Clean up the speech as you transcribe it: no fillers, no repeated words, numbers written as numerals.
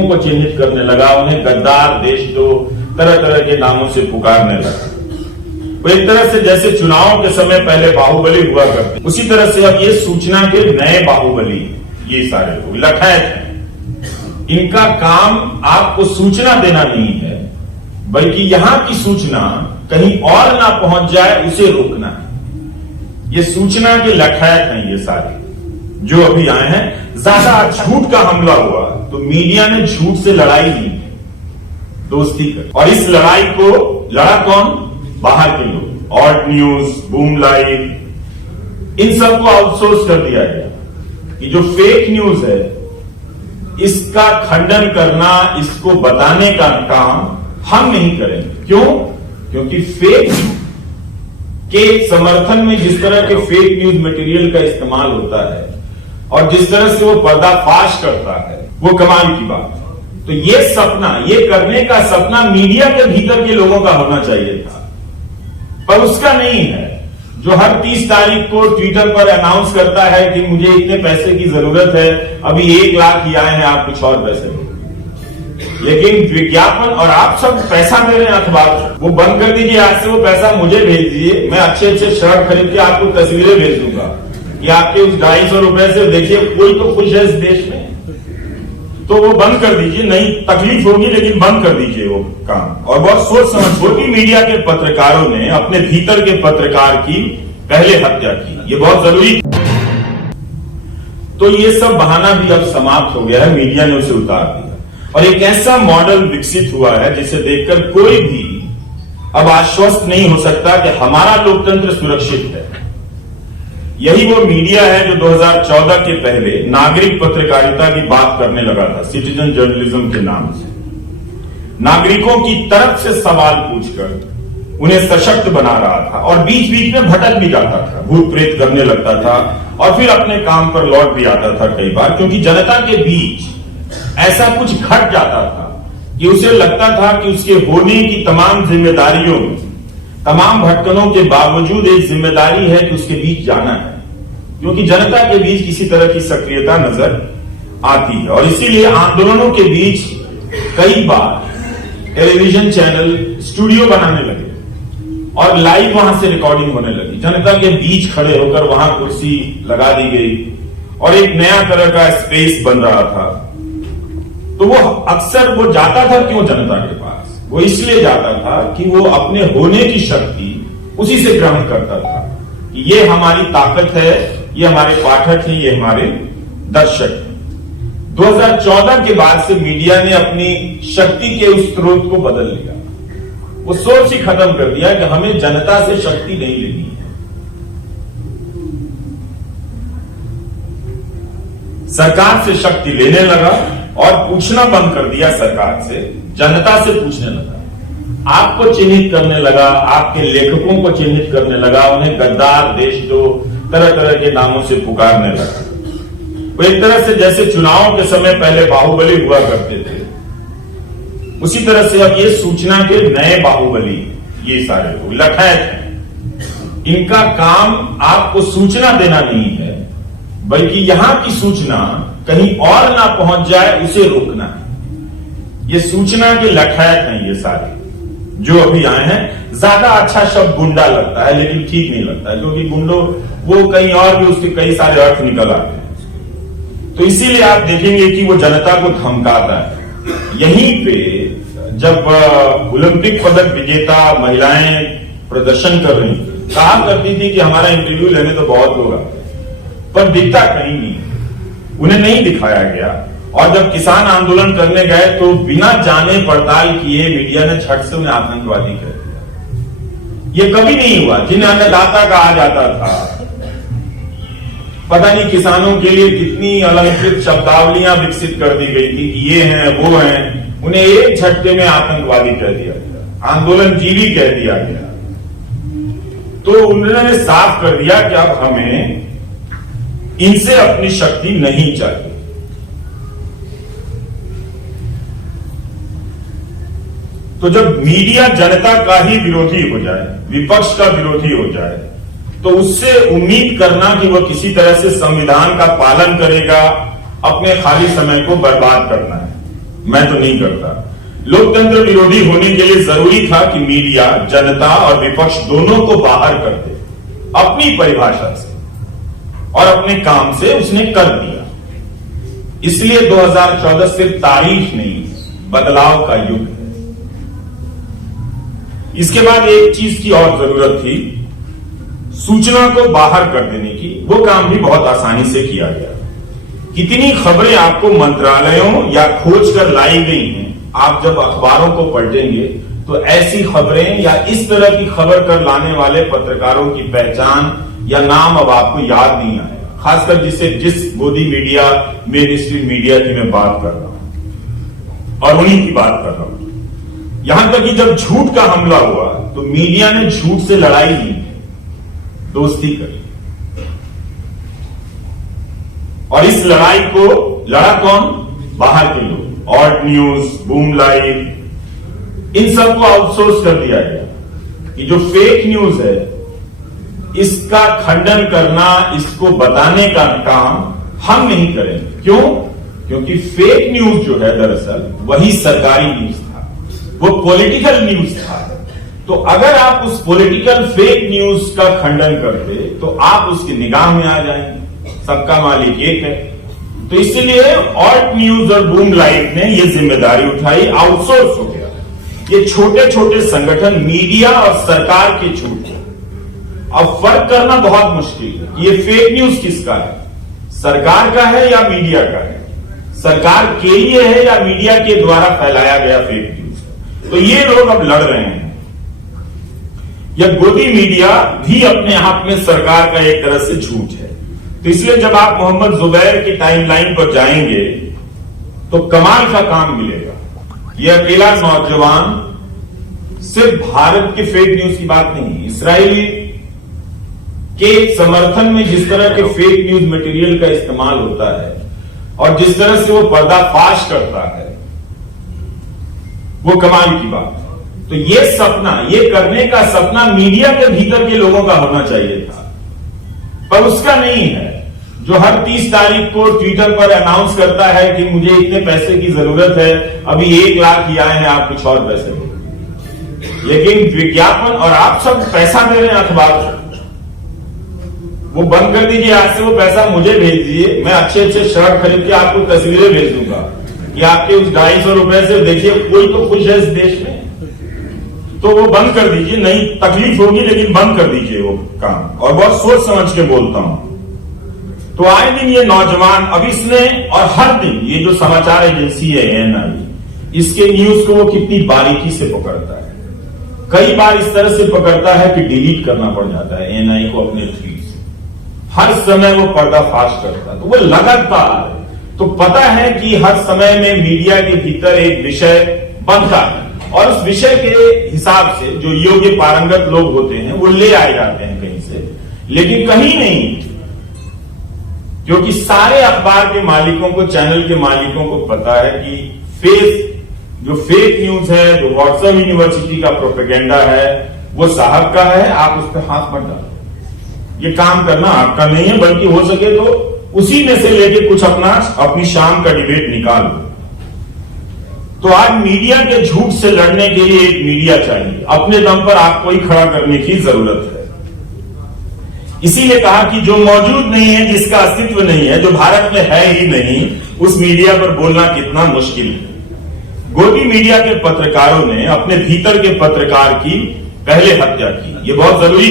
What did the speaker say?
को चिन्हित करने लगा, उन्हें गद्दार, देशद्रोह, तरह तरह के नामों से पुकारने लगा। वो एक तरह से जैसे चुनाव के समय पहले बाहुबली हुआ करते, उसी तरह से अब ये सूचना के नए बाहुबली, ये सारे लोग लठायत हैं। इनका काम आपको सूचना देना नहीं है, बल्कि यहां की सूचना कहीं और ना पहुंच जाए उसे रोकना है। ये सूचना के लठायत हैं ये सारे जो अभी आए हैं। ज्यादा झूठ का हमला हुआ तो मीडिया ने झूठ से लड़ाई नहीं की, दोस्ती कर, और इस लड़ाई को लड़ा कौन? बाहर के लोग, ऑल्ट न्यूज, बूम लाइव, इन सबको आउटसोर्स कर दिया गया कि जो फेक न्यूज है इसका खंडन करना, इसको बताने का काम हम नहीं करेंगे। क्यों? क्योंकि फेक के समर्थन में जिस तरह के फेक न्यूज मटेरियल का इस्तेमाल होता है और जिस तरह से वो पर्दाफाश करता है, वो कमाल की बात है। तो ये सपना, ये करने का सपना मीडिया के भीतर के लोगों का होना चाहिए था, पर उसका नहीं है। जो हर 30 तारीख को ट्विटर पर अनाउंस करता है कि मुझे इतने पैसे की जरूरत है, अभी 1 लाख ही आए हैं, आप कुछ और पैसे दो। लेकिन विज्ञापन, और आप सब पैसा दे रहे हैं अखबार को, वो बंद कर दीजिए। आज से वो पैसा मुझे भेज दीजिए, मैं अच्छे अच्छे शर्ट खरीद के आपको तस्वीरें भेज दूंगा कि आपके उस 250 रुपए से देखिए कोई तो खुश है इस देश में। तो वो बंद कर दीजिए, नहीं तकलीफ होगी लेकिन बंद कर दीजिए वो काम। और बहुत सोच समझ, छोटी मीडिया के पत्रकारों ने अपने भीतर के पत्रकार की पहले हत्या की, ये बहुत जरूरी। तो ये सब बहाना भी अब समाप्त हो गया है, मीडिया ने उसे उतार दिया और एक ऐसा मॉडल विकसित हुआ है जिसे देखकर कोई भी अब आश्वस्त नहीं हो सकता कि हमारा लोकतंत्र सुरक्षित है। यही वो मीडिया है जो 2014 के पहले नागरिक पत्रकारिता की बात करने लगा था, सिटीजन जर्नलिज्म के नाम से। नागरिकों की तरफ से सवाल पूछकर उन्हें सशक्त बना रहा था और बीच बीच में भटक भी जाता था, भूत प्रेत करने लगता था और फिर अपने काम पर लौट भी आता था कई बार, क्योंकि जनता के बीच ऐसा कुछ घट जाता था कि उसे लगता था कि उसके होने की तमाम जिम्मेदारियों में, तमाम भटकनों के बावजूद एक जिम्मेदारी है कि उसके बीच जाना है, क्योंकि जनता के बीच किसी तरह की सक्रियता नजर आती है। और इसीलिए आंदोलनों के बीच कई बार टेलीविजन चैनल स्टूडियो बनाने लगे और लाइव वहां से रिकॉर्डिंग होने लगी। जनता के बीच खड़े होकर वहां कुर्सी लगा दी गई और एक नया तरह का स्पेस बन रहा था। तो वो अक्सर वो जाता था क्यों जनता के पास? वो इसलिए जाता था कि वो अपने होने की शक्ति उसी से ग्रहण करता था कि ये हमारी ताकत है, ये हमारे पाठक हैं, ये हमारे दर्शक हैं। 2014 के बाद से मीडिया ने अपनी शक्ति के उस स्रोत को बदल लिया, वो सोच ही खत्म कर दिया कि हमें जनता से शक्ति नहीं लेनी है। सरकार से शक्ति लेने लगा और पूछना बंद कर दिया सरकार से, जनता से पूछने लगा। आपको चिन्हित करने लगा, आपके लेखकों को चिन्हित करने लगा, उन्हें गद्दार, देशद्रोह, तरह तरह के नामों से पुकारने लगा। वो एक तरह से जैसे चुनाव के समय पहले बाहुबली हुआ करते थे, उसी तरह से अब ये सूचना के नए बाहुबली, ये सारे लोग लठायत हैं। इनका काम आपको सूचना देना नहीं है, बल्कि यहां की सूचना कहीं और ना पहुंच जाए उसे रोकना है। ये सूचना के लठायत हैं ये सारे जो अभी आए हैं। ज्यादा अच्छा शब्द गुंडा लगता है, लेकिन ठीक नहीं लगता है, क्योंकि गुंडो वो कहीं और भी उसके कई सारे अर्थ निकल आते हैं। तो इसीलिए आप देखेंगे कि वो जनता को धमकाता है। यहीं पे जब ओलंपिक पदक विजेता महिलाएं प्रदर्शन कर रही कहा करती थी कि हमारा इंटरव्यू लेने तो बहुत लोग आते, पर दिखता कहीं नहीं, उन्हें नहीं दिखाया गया। और जब किसान आंदोलन करने गए तो बिना जाने पड़ताल किए मीडिया ने झट से उन्हें आतंकवादी कह दिया। ये कभी नहीं हुआ। जिन्हें अन्नदाता कहा जाता था, पता नहीं किसानों के लिए कितनी अलंकृत शब्दावलियां विकसित कर दी गई थी कि ये हैं वो हैं, उन्हें एक झटके में आतंकवादी कह दिया गया, आंदोलनजीवी कह दिया गया। तो उन्होंने साफ कर दिया कि अब हमें इनसे अपनी शक्ति नहीं चाहिए। तो जब मीडिया जनता का ही विरोधी हो जाए, विपक्ष का विरोधी हो जाए, तो उससे उम्मीद करना कि वह किसी तरह से संविधान का पालन करेगा, अपने खाली समय को बर्बाद करना है। मैं तो नहीं करता। लोकतंत्र विरोधी होने के लिए जरूरी था कि मीडिया, जनता और विपक्ष दोनों को बाहर कर दे अपनी परिभाषा से, और अपने काम से उसने कर दिया। इसलिए 2014 सिर्फ तारीख नहीं, बदलाव का युग है। इसके बाद एक चीज की और जरूरत थी, सूचना को बाहर कर देने की। वो काम भी बहुत आसानी से किया गया। कितनी खबरें आपको मंत्रालयों या खोज कर लाई गई हैं, आप जब अखबारों को पलटेंगे तो ऐसी खबरें या इस तरह की खबर कर लाने वाले पत्रकारों की पहचान या नाम अब आपको याद नहीं आएगा। खासकर जिस गोदी मीडिया, मेन स्ट्रीम मीडिया की मैं बात कर रहा हूं, और उन्हीं की बात कर रहा हूं। यहां तक कि जब झूठ का हमला हुआ तो मीडिया ने झूठ से लड़ाई नहीं, दोस्ती करी। और इस लड़ाई को लड़ा कौन? बाहर के लोग। ऑल्ट न्यूज, बूम लाइव, इन सबको आउटसोर्स कर दिया गया कि जो फेक न्यूज है इसका खंडन करना, इसको बताने का काम हम नहीं करेंगे। क्यों? क्योंकि फेक न्यूज जो है दरअसल वही सरकारी न्यूज था, वो पॉलिटिकल न्यूज था। तो अगर आप उस पॉलिटिकल फेक न्यूज का खंडन करते तो आप उसकी निगाह में आ जाएंगे। सबका मालिक एक है। तो इसलिए ऑल्ट न्यूज और बूम लाइव ने यह जिम्मेदारी उठाई, आउटसोर्स हो गया। ये छोटे छोटे संगठन मीडिया और सरकार के झूठ है। अब फर्क करना बहुत मुश्किल है। ये फेक न्यूज किसका है? सरकार का है या मीडिया का है? सरकार के लिए है या मीडिया के द्वारा फैलाया गया फेक न्यूज? तो ये लोग अब लड़ रहे हैं। यह गोदी मीडिया भी अपने आप में सरकार का एक तरह से झूठ है। तो इसलिए जब आप मोहम्मद जुबैर की टाइमलाइन पर जाएंगे तो कमाल का काम मिलेगा। यह अकेला नौजवान सिर्फ भारत के फेक न्यूज की बात नहीं, इसराइली के समर्थन में जिस तरह के फेक न्यूज मटेरियल का इस्तेमाल होता है और जिस तरह से वो पर्दाफाश करता है, वो कमाल की बात है। तो ये सपना, ये करने का सपना मीडिया के भीतर के लोगों का होना चाहिए था, पर उसका नहीं है। जो हर 30 तारीख को ट्विटर पर अनाउंस करता है कि मुझे इतने पैसे की जरूरत है, अभी 1 लाख ही आए हैं, आप कुछ और पैसे दो। लेकिन विज्ञापन, और आप सब पैसा दे रहे हैं अखबार को, वो बंद कर दीजिए। आज से वो पैसा मुझे भेज दीजिए, मैं अच्छे अच्छे शर्ट खरीद के आपको तस्वीरें भेज दूंगा कि आपके उस 250 रुपए से देखिए कोई तो खुश है इस देश में। तो वो बंद कर दीजिए, नहीं तकलीफ होगी लेकिन बंद कर दीजिए वो काम। और बहुत सोच समझ के बोलता हूं। तो आए दिन ये नौजवान, अब इसने, और हर दिन ये जो समाचार एजेंसी है ANI, इसके न्यूज को वो कितनी बारीकी से पकड़ता है। कई बार इस तरह से पकड़ता है कि डिलीट करना पड़ जाता है ANI को अपने ट्वीट से। हर समय वो पर्दाफाश करता है, तो वो लगातार, तो पता है कि हर समय में मीडिया के भीतर एक विषय बनता है और उस विषय के हिसाब से जो योग्य पारंगत लोग होते हैं वो ले आए जाते हैं कहीं से, लेकिन कहीं नहीं। क्योंकि सारे अखबार के मालिकों को, चैनल के मालिकों को पता है कि जो फेक न्यूज है, जो व्हाट्सएप यूनिवर्सिटी का प्रोपेगेंडा है, वो साहब का है, आप उस पर हाथ मत डालो। ये काम करना आपका नहीं है, बल्कि हो सके तो उसी में से लेके कुछ अपनी शाम का डिबेट निकालो। तो आज मीडिया के झूठ से लड़ने के लिए एक मीडिया चाहिए, अपने दम पर आपको ही खड़ा करने की जरूरत है। इसीलिए कहा कि जो मौजूद नहीं है, जिसका अस्तित्व नहीं है, जो भारत में है ही नहीं, उस मीडिया पर बोलना कितना मुश्किल है। गोदी मीडिया के पत्रकारों ने अपने भीतर के पत्रकार की पहले हत्या की। ये बहुत जरूरी